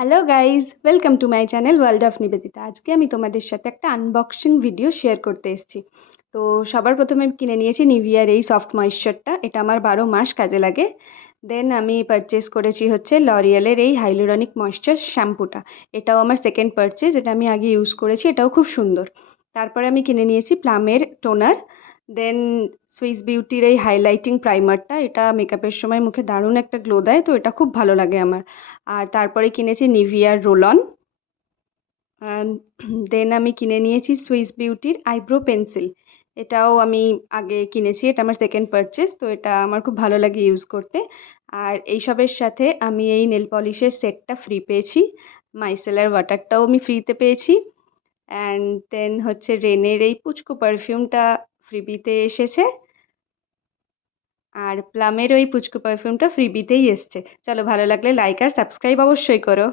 Hello guys, welcome to my channel world of Nivedita. আজকে আমি তোমাদের সাথে একটা আনবক্সিং ভিডিও শেয়ার করতে এসেছি। তো সবার প্রথমে আমি কিনে নিয়েছি নিভিয়ার এই সফট ময়েশ্চারটা। এটা আমার 12 মাস কাজে লাগে। দেন আমি পারচেস করেছি হচ্ছে লরিয়ালের এই হাইলুরনিক ময়েশ্চার শ্যাম্পুটা। এটাও আমার সেকেন্ড পারচেস, এটা আমি আগে ইউজ করেছি, এটাও খুব সুন্দর। তারপরে আমি কিনে নিয়েছি প্লামের টোনার। দেন সুইস বিউটির এই হাইলাইটিং প্রাইমারটা, এটা মেকআপের সময় মুখে দারুণ একটা গ্লো দেয়, তো এটা খুব ভালো লাগে আমার। আর তারপরে কিনেছি নিভিয়ার রোল অন। দেন আমি কিনে নিয়েছি সুইস বিউটির আইব্রো পেন্সিল। এটাও আমি আগে কিনেছি, এটা আমার সেকেন্ড পারচেস, তো এটা আমার খুব ভালো লাগে ইউজ করতে। আর এইসবের সাথে আমি এই নেল পলিশের সেটটা ফ্রি পেয়েছি। মাইসেলার ওয়াটারটাও আমি ফ্রিতে পেয়েছি। অ্যান্ড দেন হচ্ছে রেনের এই পুচকু পারফিউমটা ফ্রিবিতে এসেছে। আর প্লামের ওই পুচকু পারফিউমটা ফ্রিবিতেই এসছে। চলো, ভালো লাগলে লাইক আর সাবস্ক্রাইব অবশ্যই করো।